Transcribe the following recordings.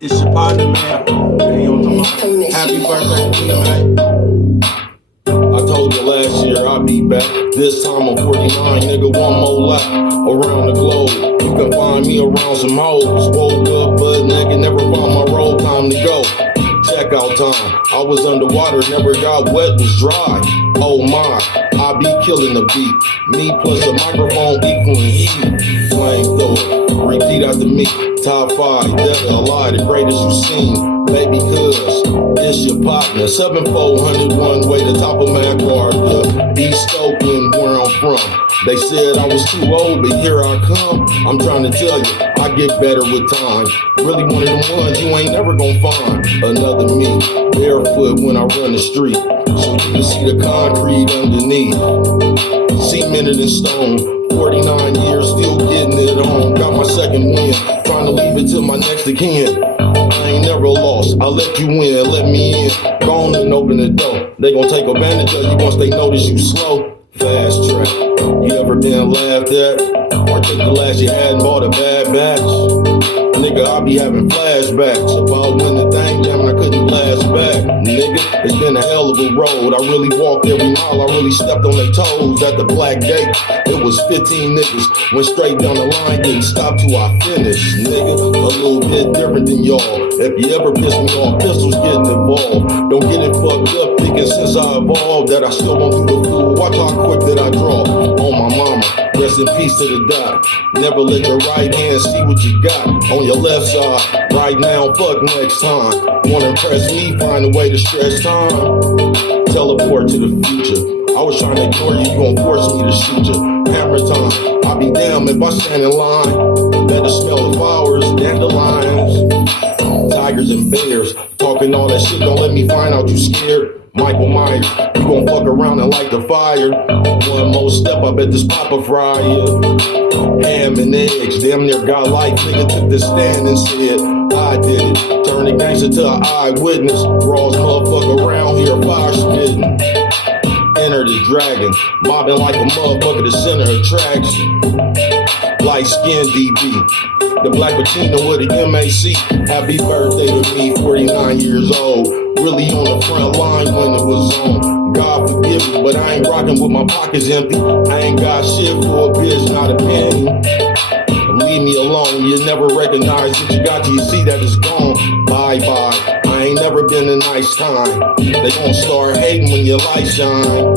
It's your partner, man. And you know what I'm talking about? Happy birthday to me, man. I told you last year I'd be back. This time I'm 49, nigga, one more lap around the globe. You can find me around some hoes. Woke up, but nigga, never found my roll. Time to go. Checkout time. I was underwater, never got wet, was dry. Oh my, I be killing the beat. Me plus a microphone equaling heat. Flamethrower, repeat after me. Top 5, dead or alive, the greatest you've seen. Baby, cuz it's your partner. 7401 way to top of my car. East Oakland, where I'm from. They said I was too old, but here I come. I'm trying to tell you, I get better with time. Really one of them ones you ain't never gonna find. Another me, barefoot when I run the street. So you can see the concrete underneath. Cemented in stone. 49 years, still getting it on. Got my second win, trying to leave it to my next of kin. I ain't never lost, I let you in, let me in. Go on and open the door. They gon' take advantage of you once they notice you slow. Fast track, you ever been laughed at? Or think the last you had and bought a bad batch? Nigga, I be having flashbacks about when the thing jammed, I couldn't blast back. Nigga, it's been a hell of a road. I really walked every mile, I really stepped on their toes. At the black gate, it was 15 niggas. Went straight down the line, didn't stop till I finished. Nigga, a little bit different than y'all. If you ever piss me off, pistols getting involved. Don't get it fucked up thinking since I evolved that I still won't do the fool. Watch how quick that I draw on my mama. Rest in peace to the dot. Never let your right hand see what you got on your left side. Right now, fuck next time. Wanna impress me, find a way to stretch time. Teleport to the future. I was trying to ignore you, you gon' force me to shoot you. Hammer time, I'll be damned if I stand in line. Better smell the flowers, dandelions. Tigers and bears, talking all that shit, don't let me find out you scared. Michael Myers, you gon' fuck around and light the fire. One more step, I bet this Papa fry ya. Ham and eggs, damn near got life. Nigga took the stand and said, I did it. Turned the gangster to an eyewitness. Raw's motherfucker around here, fire spitting. Enter the dragon, mobbing like a motherfucker, the center attraction. Light skin DB, the black patina with the MAC. Happy birthday to me, 49 years old. Really on the front line when it was on. God forgive me, but I ain't rocking with my pockets empty. I ain't got shit for a bitch, not a penny. Leave me alone, you never recognize what you got till you see that it's gone. Bye-bye, I ain't never been a nice time. They gon' start hating when your light shine.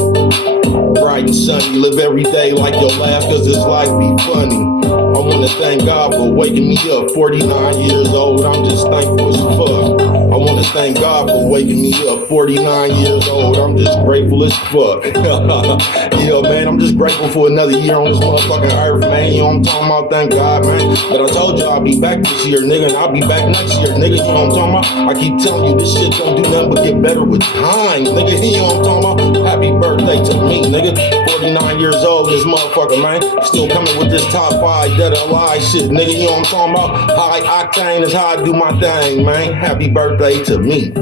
Bright and sunny, live every day like your laugh, cause this life be funny. I wanna thank God for waking me up, 49 years old, I'm just thankful as fuck. I wanna thank God for waking me up, 49 years old, I'm just grateful as fuck. Yeah, man, I'm just grateful for another year on this motherfucking earth, man. You know what I'm talking about? Thank God, man. But I told you I'll be back this year, nigga, and I'll be back next year, nigga. You know what I'm talking about? I keep telling you this shit don't do nothing but get better with time, nigga. You know what I'm talking about? Happy birthday to me, nigga. 49 years old, this motherfucker, man. Still coming with this top 5 dead or alive shit, nigga. You know what I'm talking about? High octane is how I do my thing, man. Happy birthday to me.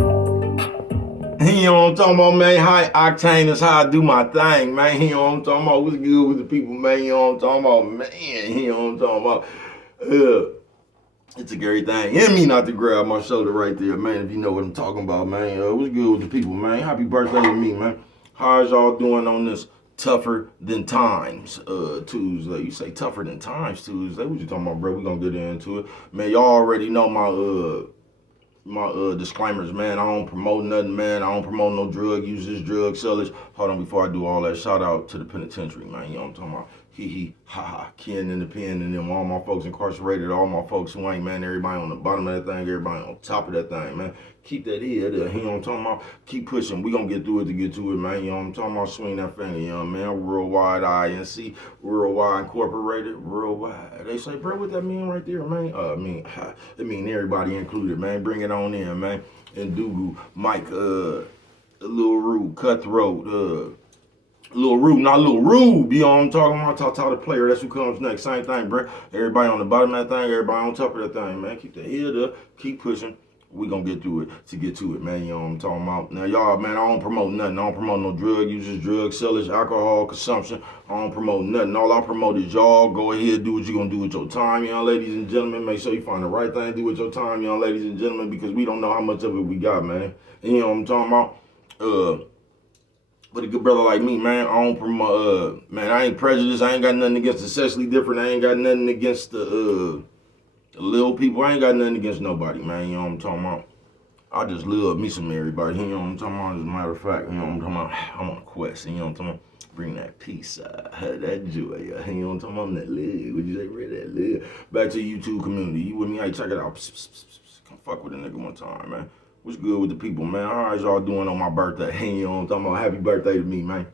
You know what I'm talking about, man? High octane is how I do my thing, man. You know what I'm talking about? What's good with the people, man? You know what I'm talking about, man? You know what I'm talking about? It's a great thing. And me not to grab my shoulder right there, man, if you know what I'm talking about, man. What's good with the people, man? Happy birthday to me, man. How's y'all doing on this Tougher Than Times Tuesday? You say Tougher Than Times Tuesday? What you talking about, bro? We gonna get into it. Man, y'all already know my disclaimers, man. I don't promote nothing, man. I don't promote no drug users, drug sellers. Hold on, before I do all that, shout out to the penitentiary, man. You know what I'm talking about? Hee hee, ha ha, Ken in the pen and them, all my folks incarcerated, all my folks who ain't, man, everybody on the bottom of that thing, everybody on top of that thing, man. Keep that head there, you know what I'm talking about? Keep pushing, we gonna get through it to get to it, man, you know what I'm talking about? Swing that finger, you know what I mean? Worldwide INC, Worldwide Incorporated, Worldwide. They say, bro, what that mean right there, man? It mean everybody included, man. Bring it on in, man. And Dougal, Mike, Lil Rube, Cutthroat, Lil Rube, not Lil Rube, you know what I'm talking about? Talk the player, that's who comes next. Same thing, bro. Everybody on the bottom of that thing, everybody on top of that thing, man. Keep the head up, keep pushing. We gonna get through it to get to it, man. You know what I'm talking about? Now, y'all, man, I don't promote nothing. I don't promote no drug users, drug sellers, alcohol consumption. I don't promote nothing. All I promote is y'all go ahead, do what you gonna do with your time, young ladies and gentlemen. Make sure you find the right thing to do with your time, young ladies and gentlemen, because we don't know how much of it we got, man. And you know what I'm talking about? But a good brother like me, man, I don't promote, man, I ain't prejudiced. I ain't got nothing against the sexually different. I ain't got nothing against the little people. I ain't got nothing against nobody, man. You know what I'm talking about? I just love me some everybody. You know what I'm talking about? As a matter of fact, you know what I'm talking about? I'm on a quest. You know what I'm talking about? Bring that peace, that joy. You know what I'm talking about? That love. Would you say, read that love? Back to the YouTube community. You with me? Hey, check it out. Come fuck with a nigga one time, man. What's good with the people, man? How is y'all doing on my birthday? You know what I'm talking about? Happy birthday to me, man.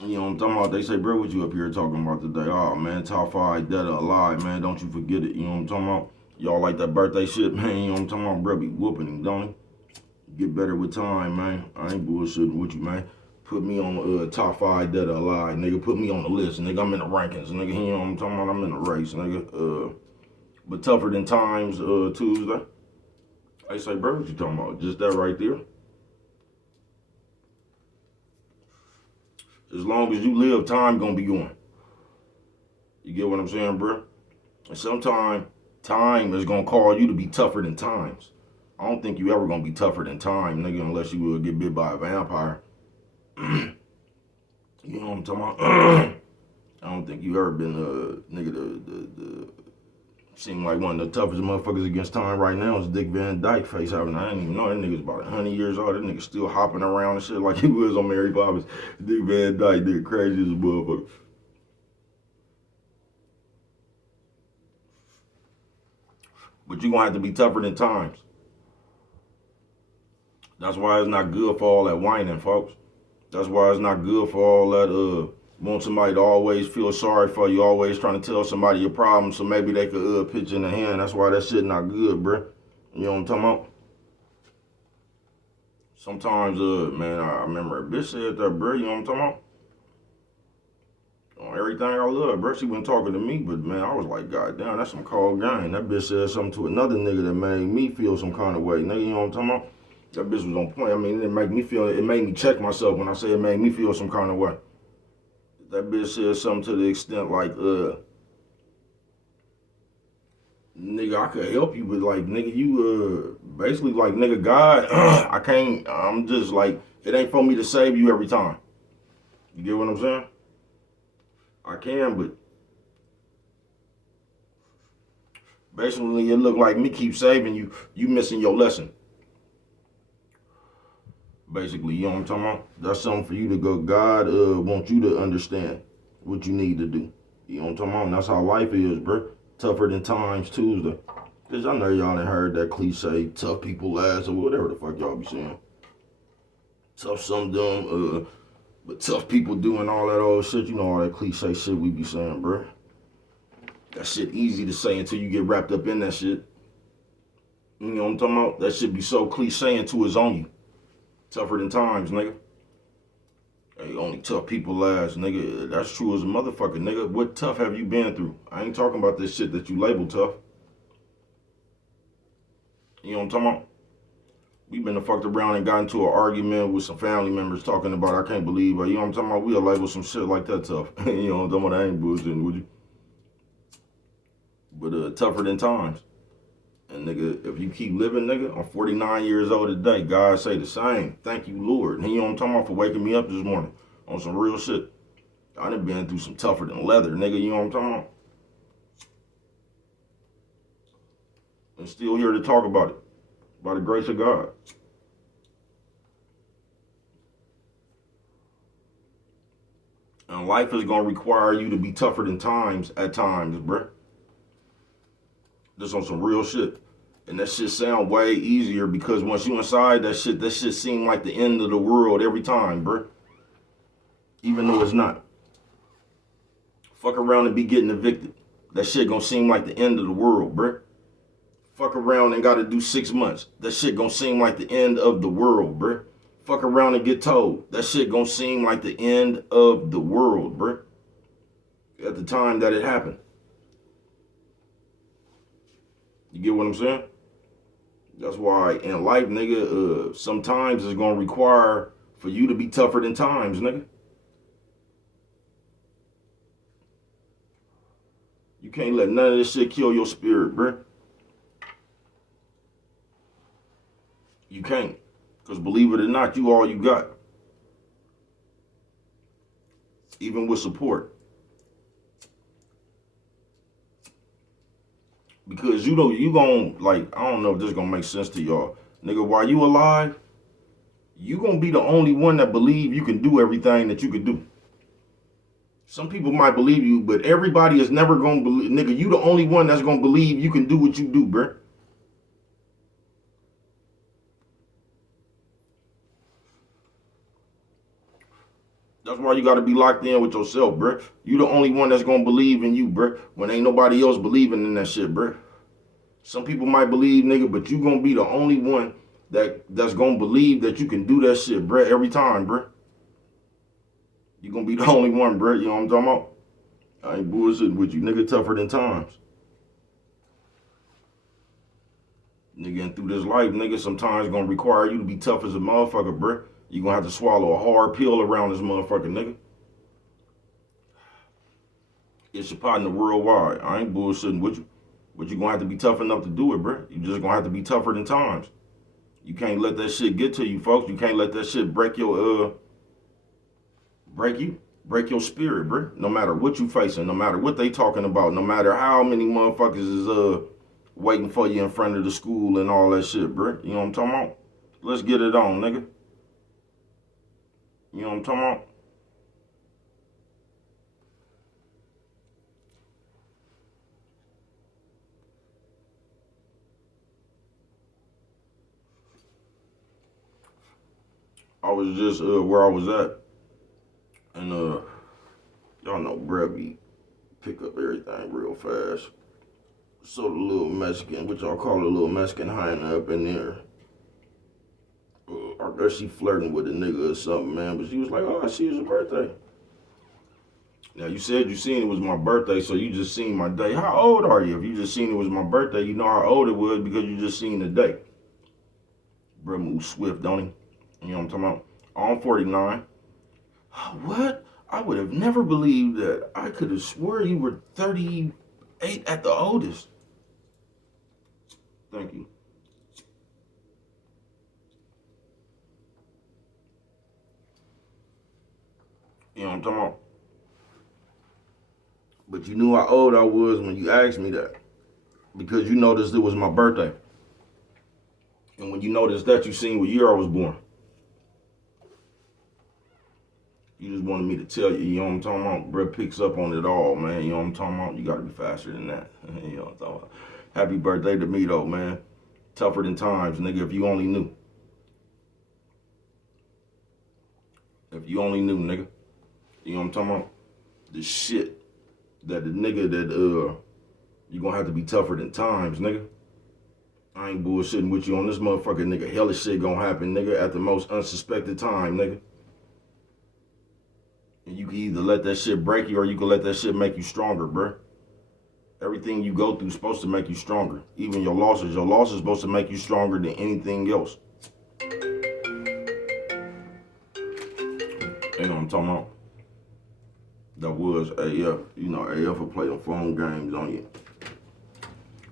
You know what I'm talking about? They say, bro, what you up here talking about today? Oh, man, top 5 dead or alive, man. Don't you forget it. You know what I'm talking about? Y'all like that birthday shit, man? You know what I'm talking about? Bro, be whooping him, don't he? Get better with time, man. I ain't bullshitting with you, man. Put me on top 5 dead or alive, nigga. Put me on the list, nigga. I'm in the rankings, nigga. You know what I'm talking about? I'm in the race, nigga. But tougher than times, Tuesday. I say, bro, what you talking about? Just that right there. As long as you live, time gonna be going. You get what I'm saying, bro? And sometimes time is gonna call you to be tougher than times. I don't think you ever gonna be tougher than time, nigga, unless you will get bit by a vampire. You know what I'm talking about? I don't think you ever been nigga the seem like one of the toughest motherfuckers against time right now is Dick Van Dyke face having. I didn't even know that nigga's about 100 years old. That nigga still hopping around and shit like he was on Mary Poppins. Dick Van Dyke, nigga crazy as a motherfucker. But you gonna have to be tougher than times. That's why it's not good for all that whining, folks. That's why it's not good for all that want somebody to always feel sorry for you, always trying to tell somebody your problem so maybe they could pitch in the hand. That's why that shit not good, bruh. You know what I'm talking about? Sometimes, man, I remember a bitch said that, bruh. You know what I'm talking about? On everything I love, bruh. She wasn't talking to me, but man, I was like, God damn, that's some cold game. That bitch said something to another nigga that made me feel some kind of way. Nigga, you know what I'm talking about? That bitch was on point. I mean, it made me check myself when I say it made me feel some kind of way. That bitch said something to the extent like, nigga, I could help you, but like, nigga, you, basically like, nigga, God, I'm just like, it ain't for me to save you every time. You get what I'm saying? I can, but basically it look like me keep saving you, you missing your lesson. Basically, you know what I'm talking about? That's something for you to go, God wants you to understand what you need to do. You know what I'm talking about? And that's how life is, bro. Tougher than times Tuesday. Because I know y'all done heard that cliche, tough people last, or whatever the fuck y'all be saying. Tough some dumb, but tough people doing all that old shit. You know all that cliche shit we be saying, bro. That shit easy to say until you get wrapped up in that shit. You know what I'm talking about? That shit be so cliche until it's on you. Tougher than times, nigga. Hey, only tough people last, nigga. That's true as a motherfucker, nigga. What tough have you been through? I ain't talking about this shit that you label tough. You know what I'm talking about? We been fucked around and got into an argument with some family members talking about, I can't believe, you know what I'm talking about? We'll label some shit like that tough. You know what I'm talking about? I ain't bullshitting, would you? But tougher than times. And nigga, if you keep living, nigga, I'm 49 years old today. God say the same. Thank you, Lord. And you know what I'm talking about for waking me up this morning on some real shit. I done been through some tougher than leather, nigga. You know what I'm talking about? And still here to talk about it. By the grace of God. And life is going to require you to be tougher than times at times, bruh. Just on some real shit. And that shit sound way easier because once you inside that shit seem like the end of the world every time, bruh. Even though it's not. Fuck around and be getting evicted. That shit gonna seem like the end of the world, bruh. Fuck around and gotta do 6 months. That shit gonna seem like the end of the world, bruh. Fuck around and get told. That shit gonna seem like the end of the world, bruh. At the time that it happened. You get what I'm saying? That's why in life, nigga, sometimes it's gonna require for you to be tougher than times, nigga. You can't let none of this shit kill your spirit, bruh. You can't. Because believe it or not, you all you got. Even with support. Because you know, you gon' like, I don't know if this gonna make sense to y'all. Nigga, while you alive, you gonna be the only one that believe you can do everything that you can do. Some people might believe you, but everybody is never gonna believe. Nigga, you the only one that's gonna believe you can do what you do, bruh. That's why you gotta be locked in with yourself, bruh. You the only one that's gonna believe in you, bruh. When ain't nobody else believing in that shit, bruh. Some people might believe, nigga, but you gonna be the only one that's gonna believe that you can do that shit, bruh, every time, bruh. You gonna be the only one, bruh. You know what I'm talking about? I ain't bullshitting with you, nigga. Tougher than times. Nigga, and through this life, nigga, sometimes gonna require you to be tough as a motherfucker, bruh. You gonna have to swallow a hard pill around this motherfucker, nigga. It's your partner worldwide. I ain't bullshitting with you. But you gonna have to be tough enough to do it, bruh. You just gonna have to be tougher than times. You can't let that shit get to you, folks. You can't let that shit break your break your spirit, bruh. No matter what you facing, no matter what they talking about, no matter how many motherfuckers is waiting for you in front of the school and all that shit, bruh. You know what I'm talking about? Let's get it on, nigga. You know what I'm talking about? I was just where I was at, and y'all know bruh be pick up everything real fast. So the little Mexican, which y'all call a little Mexican hyena up in there, I guess she flirting with a nigga or something, man. But she was like, "Oh, she was your birthday." Now you said you seen it was my birthday, so you just seen my day. How old are you? If you just seen it was my birthday, you know how old it was because you just seen the day. Bruh move swift, don't he? You know what I'm talking about? I'm 49. What? I would have never believed that. I could have swore you were 38 at the oldest. Thank you. You know what I'm talking about? But you knew how old I was when you asked me that. Because you noticed it was my birthday. And when you noticed that, you seen what year I was born. You just wanted me to tell you, you know what I'm talking about? Brett picks up on it all, man. You know what I'm talking about? You gotta be faster than that. You know what I'm talking about? Happy birthday to me, though, man. Tougher than times, nigga, if you only knew. If you only knew, nigga. You know what I'm talking about? The shit that the nigga that, you gonna have to be tougher than times, nigga. I ain't bullshitting with you on this motherfucker, nigga. Hella shit gonna happen, nigga, at the most unsuspected time, nigga. And you can either let that shit break you or you can let that shit make you stronger, bruh. Everything you go through is supposed to make you stronger. Even your losses. Your losses supposed to make you stronger than anything else. You know what I'm talking about? That was AF. You know, AF will play them phone games on you.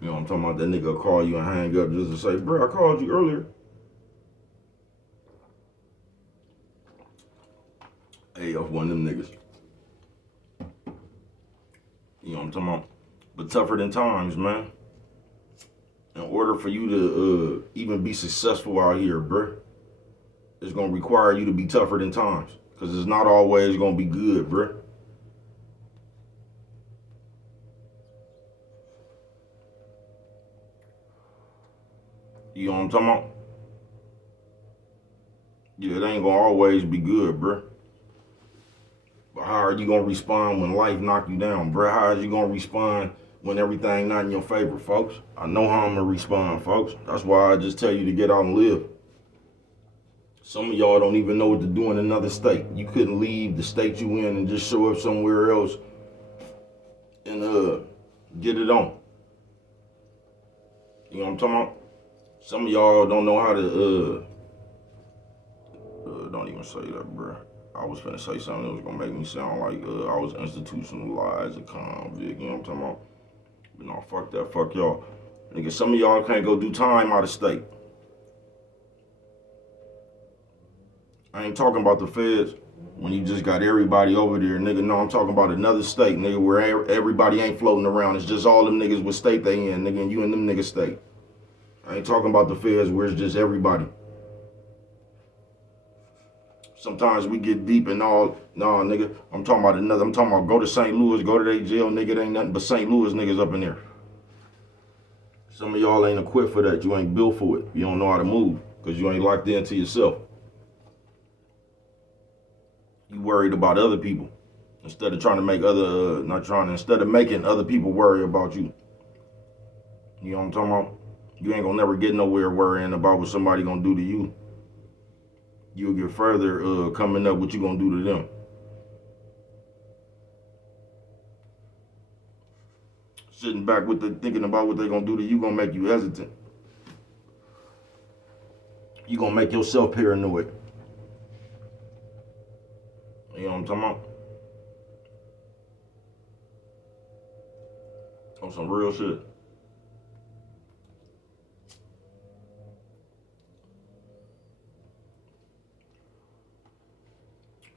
You know what I'm talking about? That nigga will call you and hang up just to say, bro, I called you earlier. AF one of them niggas. You know what I'm talking about? But tougher than times, man. In order for you to even be successful out here, bruh, it's gonna require you to be tougher than times. Cause it's not always gonna be good, bruh. You know what I'm talking about? Yeah, it ain't gonna always be good, bruh. But how are you gonna respond when life knock you down, bruh? How are you gonna respond when everything not in your favor, folks? I know how I'm gonna respond, folks. That's why I just tell you to get out and live. Some of y'all don't even know what to do in another state. You couldn't leave the state you in and just show up somewhere else and get it on. You know what I'm talking about? Some of y'all don't know how to, don't even say that, bruh. I was finna say something that was gonna make me sound like I was institutionalized, a convict, you know what I'm talking about? But no, fuck that, fuck y'all. Nigga, some of y'all can't go do time out of state. I ain't talking about the feds when you just got everybody over there, nigga. No, I'm talking about another state, nigga, where everybody ain't floating around. It's just all them niggas what state they in, nigga, and you in them niggas state. I ain't talking about the feds where it's just everybody. Sometimes we get deep and all, nah, nigga. I'm talking about go to St. Louis, go to their jail, nigga. It ain't nothing but St. Louis niggas up in there. Some of y'all ain't equipped for that. You ain't built for it. You don't know how to move because you ain't locked into yourself. You worried about other people instead of trying to make instead of making other people worry about you. You know what I'm talking about? You ain't gonna never get nowhere worrying about what somebody gonna do to you. You'll get further coming up what you gonna do to them. Sitting back thinking about what they gonna do to you gonna make you hesitant. You gonna make yourself paranoid. You know what I'm talking about? On some real shit.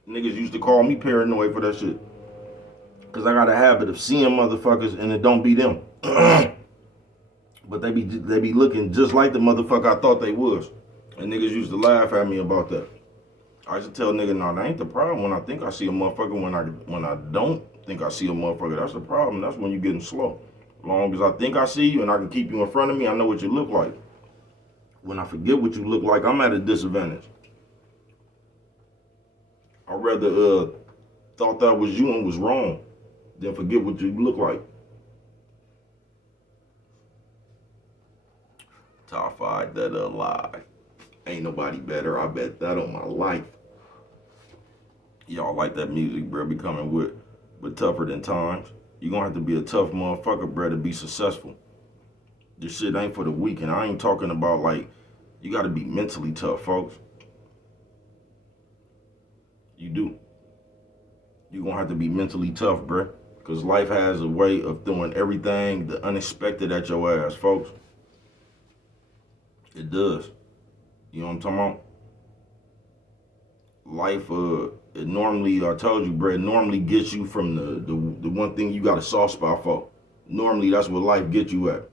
Niggas used to call me paranoid for that shit. Cause I got a habit of seeing motherfuckers and it don't be them. But they be looking just like the motherfucker I thought they was. And niggas used to laugh at me about that. I used to tell niggas, nah, that ain't the problem. When I think I see a motherfucker, when I don't think I see a motherfucker, that's the problem. That's when you getting slow. As long as I think I see you and I can keep you in front of me, I know what you look like. When I forget what you look like, I'm at a disadvantage. I'd rather thought that was you and was wrong than forget what you look like. Top 5 that are alive. Ain't nobody better. I bet that on my life. Y'all like that music, bro, becoming with tougher than times. You gonna have to be a tough motherfucker, bro, to be successful. This shit ain't for the weak, and I ain't talking about like, you gotta be mentally tough, folks. You do. You gonna have to be mentally tough, bro, because life has a way of throwing everything, the unexpected at your ass, folks. It does. You know what I'm talking about? Life, it normally, I told you, bro, it normally gets you from the one thing you got a soft spot for. Normally, that's what life gets you at.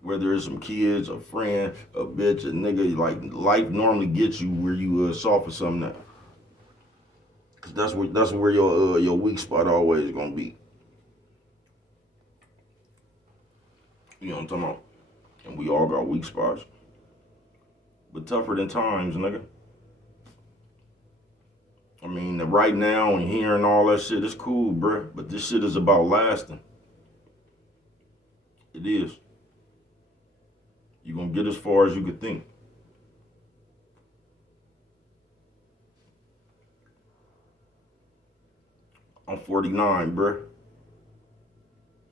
Whether it's some kids, a friend, a bitch, a nigga, like, life normally gets you where you soft for something at. Cause that's where your weak spot always gonna be. You know what I'm talking about? And we all got weak spots. But tougher than times, nigga. I mean, right now and hearing all that shit is cool, bruh. But this shit is about lasting. It is. You're gonna get as far as you could think. I'm 49, bruh.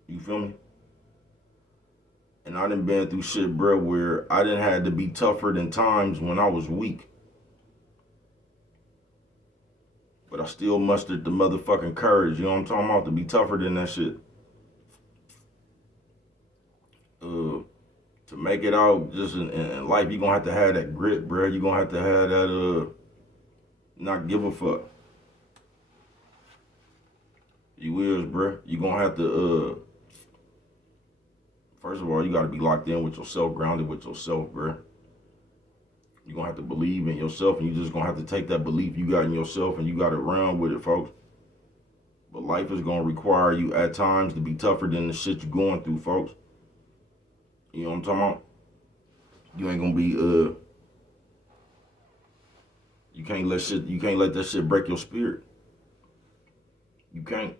You feel me? And I done been through shit, bruh, where I done had to be tougher than times when I was weak. But I still mustered the motherfucking courage, you know what I'm talking about, to be tougher than that shit. To make it out just in life, you're gonna have to have that grit, bruh. You're gonna have to have that, not give a fuck. You is, bruh. You're gonna have to, first of all, you gotta be locked in with yourself, grounded with yourself, bruh. You're gonna have to believe in yourself, and you're just gonna have to take that belief you got in yourself and you gotta run with it, folks. But life is gonna require you at times to be tougher than the shit you're going through, folks. You know what I'm talking about? You ain't gonna be, you can't let that shit break your spirit. You can't.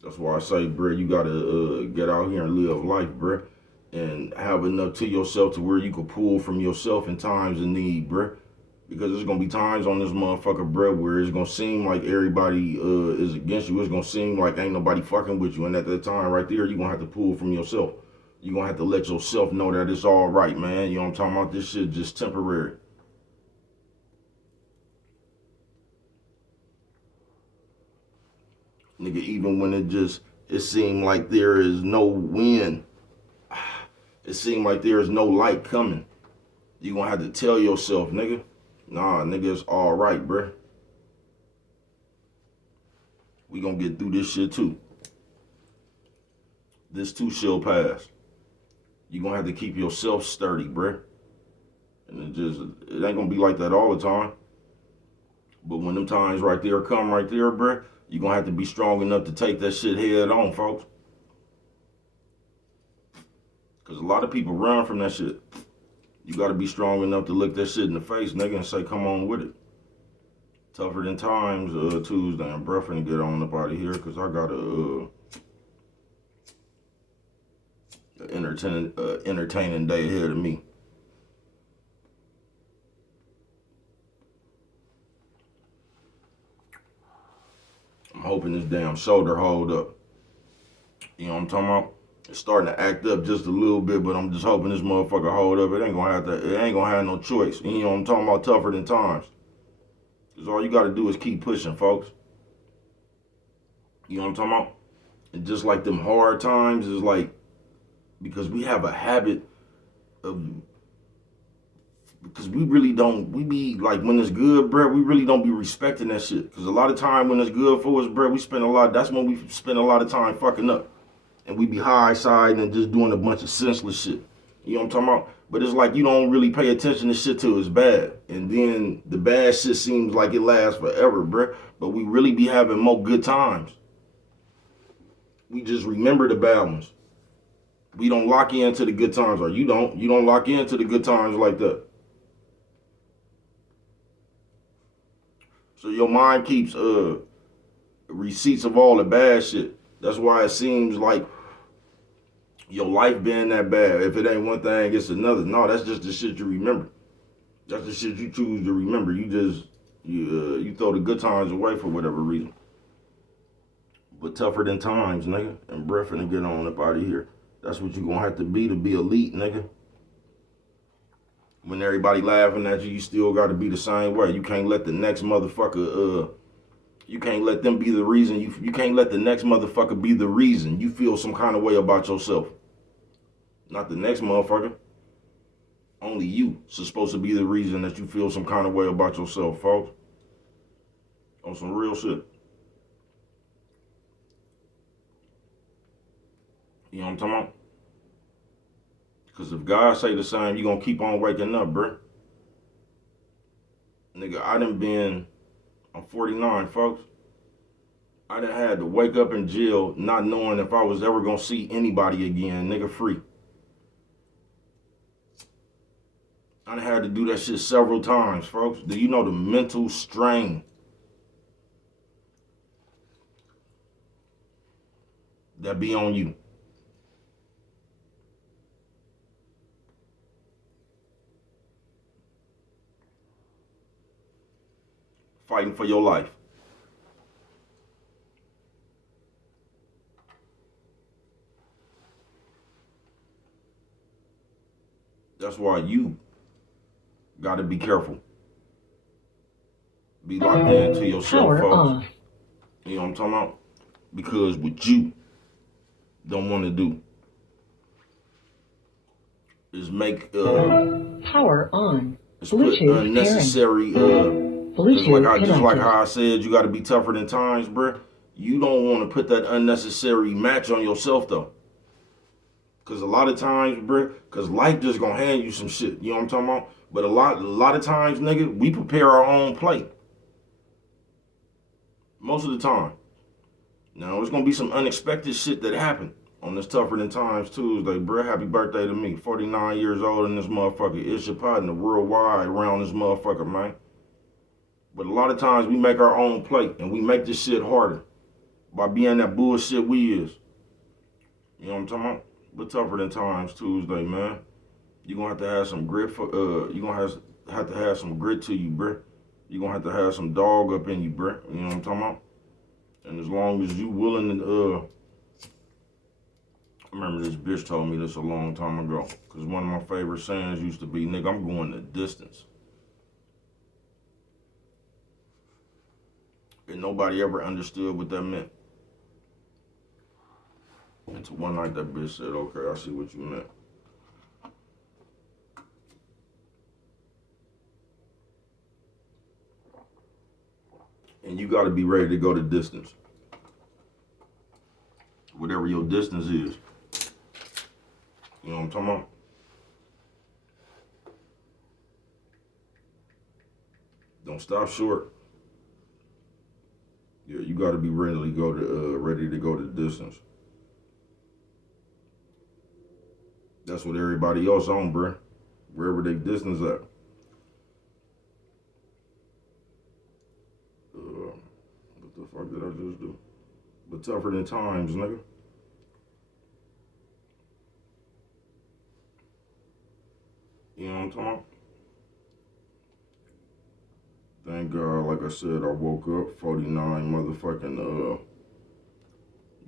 That's why I say, bruh, you gotta get out here and live life, bruh. And have enough to yourself to where you can pull from yourself in times of need, bruh. Because there's gonna be times on this motherfucker, bruh, where it's gonna seem like everybody is against you. It's gonna seem like ain't nobody fucking with you. And at that time right there, you're gonna have to pull from yourself. You're gonna have to let yourself know that it's all right, man. You know what I'm talking about? This shit just temporary. Nigga, even when it seemed like there is no wind, it seemed like there is no light coming. You gonna have to tell yourself, nigga, nah, nigga, it's all right, bruh. We gonna get through this shit too. This too shall pass. You gonna have to keep yourself sturdy, bruh. And it ain't gonna be like that all the time. But when them times right there come right there, bruh, you gonna have to be strong enough to take that shit head on, folks. Cause a lot of people run from that shit. You gotta be strong enough to look that shit in the face, nigga, and say, come on with it. Tougher than times, Tuesday. I'm finna get on up out of here, cause I got a entertaining day ahead of me. I'm hoping this damn shoulder hold up. You know what I'm talking about? It's starting to act up just a little bit, but I'm just hoping this motherfucker hold up. It ain't gonna have no choice. You know what I'm talking about? Tougher than times. Cause all you gotta do is keep pushing, folks. You know what I'm talking about? And just like them hard times is like, because we have a habit of, because we be like, when it's good, bruh, we really don't be respecting that shit. Because a lot of time when it's good for us, bruh, that's when we spend a lot of time fucking up. And we be high-siding and just doing a bunch of senseless shit. You know what I'm talking about? But it's like you don't really pay attention to shit till it's bad. And then the bad shit seems like it lasts forever, bruh. But we really be having more good times. We just remember the bad ones. We don't lock into the good times, or you don't lock into the good times like that. So your mind keeps receipts of all the bad shit. That's why it seems like your life being that bad. If it ain't one thing, it's another. No, that's just the shit you remember. That's the shit you choose to remember. You throw the good times away for whatever reason. But tougher than times, nigga. And finna get on up out of here. That's what you gonna have to be elite, nigga. When everybody laughing at you, you still gotta be the same way. You can't let the next motherfucker, you can't let them be the reason. You can't let the next motherfucker be the reason you feel some kind of way about yourself. Not the next motherfucker. Only you is supposed to be the reason that you feel some kind of way about yourself, folks. On some real shit. You know what I'm talking about? Because if God say the same, you gonna keep on waking up, bruh. Nigga, I'm 49, folks. I done had to wake up in jail not knowing if I was ever gonna see anybody again, nigga, free. I done had to do that shit several times, folks. Do you know the mental strain that be on you? Fighting for your life. That's why you gotta be careful. Be locked into yourself, Power folks. off. You know what I'm talking about? Because what you don't want to do is make power on. is Bluetooth put unnecessary Bluetooth just like how I said you gotta be tougher than times, bruh. You don't want to put that unnecessary match on yourself though. Cause a lot of times, bruh, cause life just gonna hand you some shit. You know what I'm talking about? But a lot of times, nigga, we prepare our own plate. Most of the time. Now, it's gonna be some unexpected shit that happened on this Tougher Than Times Tuesday, bruh. Happy birthday to me. 49 years old in this motherfucker. It's your partner worldwide around this motherfucker, man. But a lot of times we make our own plate and we make this shit harder by being that bullshit we is. You know what I'm talking about? But Tougher Than Times Tuesday, man. You're gonna have to have some grit for you gonna have have to have some grit to you, bruh. You're gonna have to have some dog up in you, bruh. You know what I'm talking about? And as long as you willing to, I remember this bitch told me this a long time ago. Cause one of my favorite sayings used to be, nigga, I'm going the distance. And nobody ever understood what that meant. Until one night that bitch said, okay, I see what you meant. And you gotta be ready to go the distance. Whatever your distance is. You know what I'm talking about? Don't stop short. Yeah, you gotta be ready to go the distance. That's what everybody else on, bruh. Wherever they distance at. What the fuck did I just do? But tougher than times, nigga. You know what I'm talking about? Thank God, like I said, I woke up 49 motherfucking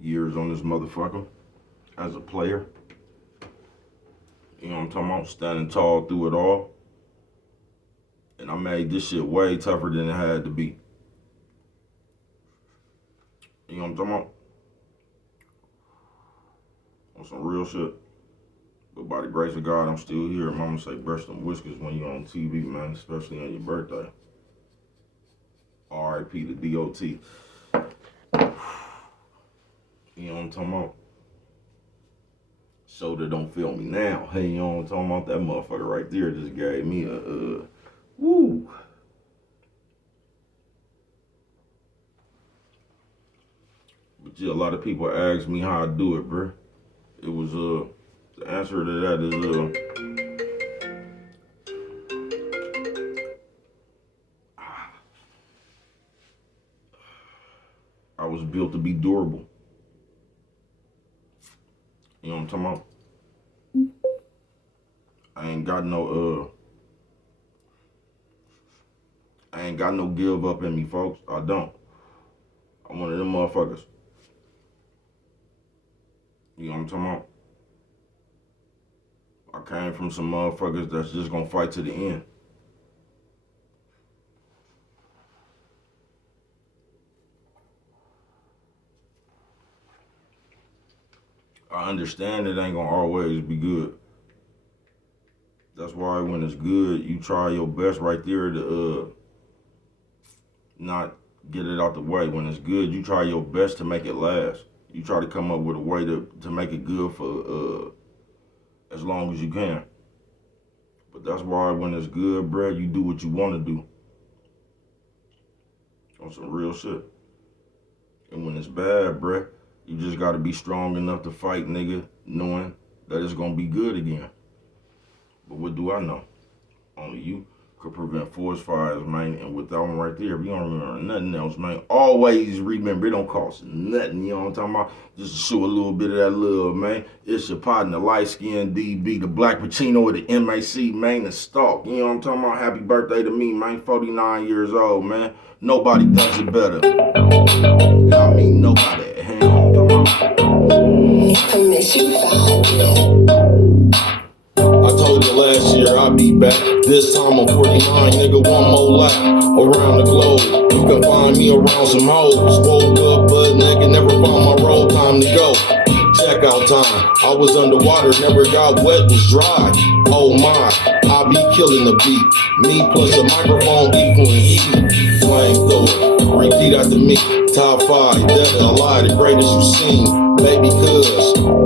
years on this motherfucker as a player. You know what I'm talking about? Standing tall through it all. And I made this shit way tougher than it had to be. You know what I'm talking about? On some real shit. But by the grace of God, I'm still here. Mama say brush them whiskers when you're on TV, man, especially on your birthday. R.I.P. to D.O.T. You know what I'm talking about? Shoulder don't feel me now. Hey, you know what I'm talking about? That motherfucker right there just gave me a, woo. But yeah, a lot of people ask me how I do it, bruh. It was, the answer to that is, I was built to be durable. You know what I'm talking about? I ain't got no give up in me, folks. I don't. I'm one of them motherfuckers. You know what I'm talking about? I came from some motherfuckers that's just gonna fight to the end. I understand it ain't gonna always be good. That's why when it's good, you try your best right there to not get it out the way. When it's good, you try your best to make it last. You try to come up with a way to make it good for as long as you can. But that's why when it's good, bruh, you do what you want to do. On some real shit. And when it's bad, bruh, you just got to be strong enough to fight, nigga, knowing that it's going to be good again. But what do I know? Only you could prevent forest fires, man. And with that one right there, if you don't remember nothing else, man, always remember it don't cost nothing. You know what I'm talking about? Just to show a little bit of that love, man. It's your partner, light-skinned DB, the Black Pacino of the MAC, man, the stalk. You know what I'm talking about? Happy birthday to me, man. 49 years old, man. Nobody does it better. I mean, nobody. You know what I'm talking about? I miss you, I told you last year I'd be back. This time I'm 49, nigga, one more lap around the globe. You can find me around some hoes. Woke up butt naked, never found my roll. Time to go. Checkout time. I was underwater, never got wet, was dry. Oh my, I be killing the beat. Me plus a microphone equaling heat. Flamethrower, repeat after me. Top 5, that's a lie, the greatest you've seen. Baby, cuz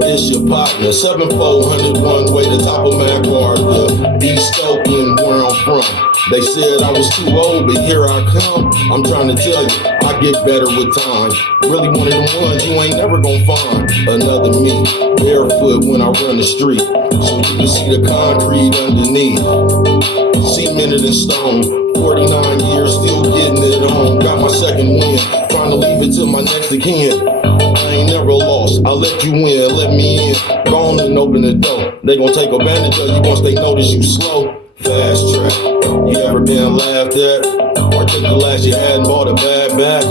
it's your partner. 7401 way to top of my guard. East Oakland, where I'm from. They said I was too old, but here I come. I'm trying to tell you, I get better with time. Really one of them ones you ain't never gonna find. Another me, barefoot when I run the street. So you can see the concrete underneath. Cemented in stone. 49 years, still getting it on. Got my second win. Trying to leave it to my next of kin. I ain't never lost. I let you in, let me in. Go on and open the door. They gon' take advantage of you once they notice you slow. Fast track. You ever been laughed at? Or took the last you had and bought a bad batch?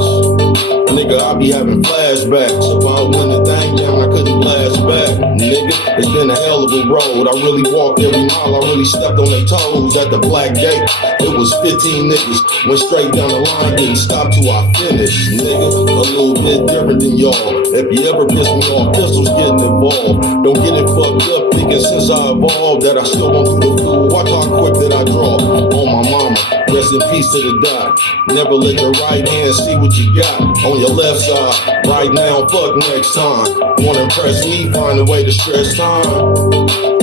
Nigga, I be having flashbacks about when the thing down, I couldn't blast back. Nigga, it's been a hell of a road. I really walked every mile, I really stepped on their toes at the black gate. It was 15 niggas, went straight down the line, didn't stop till I finished. Nigga, a little bit different than y'all. If you ever piss me off, pistols getting involved. Don't get it fucked up thinking since I evolved that I still won't do the fool. Watch how quick that I draw on my mama. Rest in peace to the dot. Never let your right hand see what you got on your left side. Right now, fuck next time. Wanna impress me, find a way to stress time.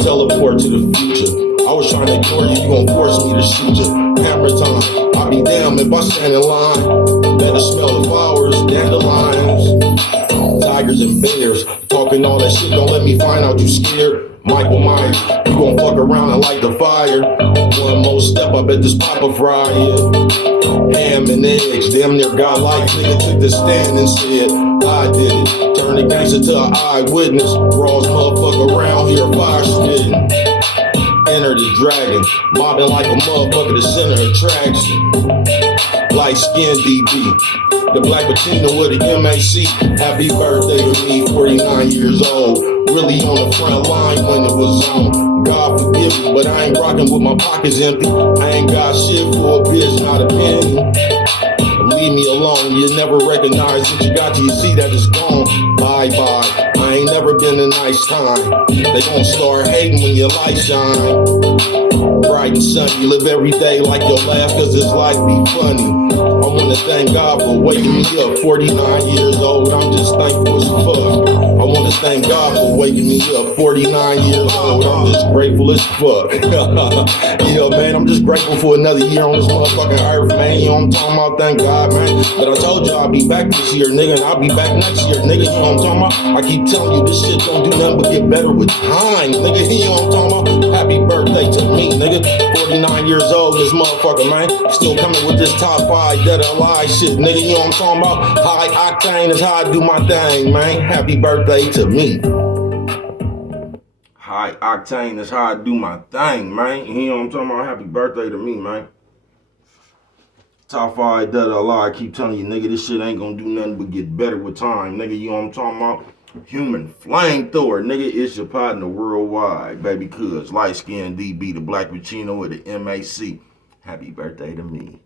Teleport to the future. I was trying to ignore you, you gon' force me to shoot you. Hammer time, I'll be damned if I stand in line. Better smell the flowers, dandelions, tigers and bears. Talking all that shit, don't let me find out you scared. Michael Myers, you gon' fuck around and light the fire. One more step, I bet this Papa fry, yeah. Ham and eggs, damn near got life. Nigga took the stand and said, I did it. Turned the gangster to an eyewitness. Raw's motherfucker around here, fire spitting. Enter the dragon, mobbing like a motherfucker, the center attraction. Light skin DB, the black patina with the MAC. Happy birthday to me, 49 years old. Really on the front line when it was on. God forgive me, but I ain't rocking with my pockets empty. I ain't got shit for a bitch, not a penny. Leave me alone, you never recognize what you got till you see that it's gone. Bye bye, I ain't never been a nice time. They gon' start hating when your light shine. Bright and sunny, live every day like your laugh, cause this life be funny. I wanna thank God for waking me up, 49 years old, I'm just thankful as fuck. I wanna thank God for waking me up, 49 years old, I'm just grateful as fuck. You know, man, I'm just grateful for another year on this motherfucking earth, man. You know what I'm talking about? Thank God, man. But I told you I'll be back this year, nigga, and I'll be back next year, nigga. You know what I'm talking about? I keep telling you this shit don't do nothing but get better with time, nigga. You know what I'm talking about? Happy birthday to me, nigga. 49 years old, this motherfucker, man. Still coming with this top 5 dead or alive shit, nigga. You know what I'm talking about? High octane is how I do my thing, man. Happy birthday to me. High octane is how I do my thing, man. You know what I'm talking about? Happy birthday to me, man. Top 5 dead or alive. I keep telling you, nigga, this shit ain't gonna do nothing but get better with time, nigga. You know what I'm talking about? Human flamethrower, nigga. It's your partner worldwide, baby. Cuz light skin DB, the black Pacino with the MAC. Happy birthday to me.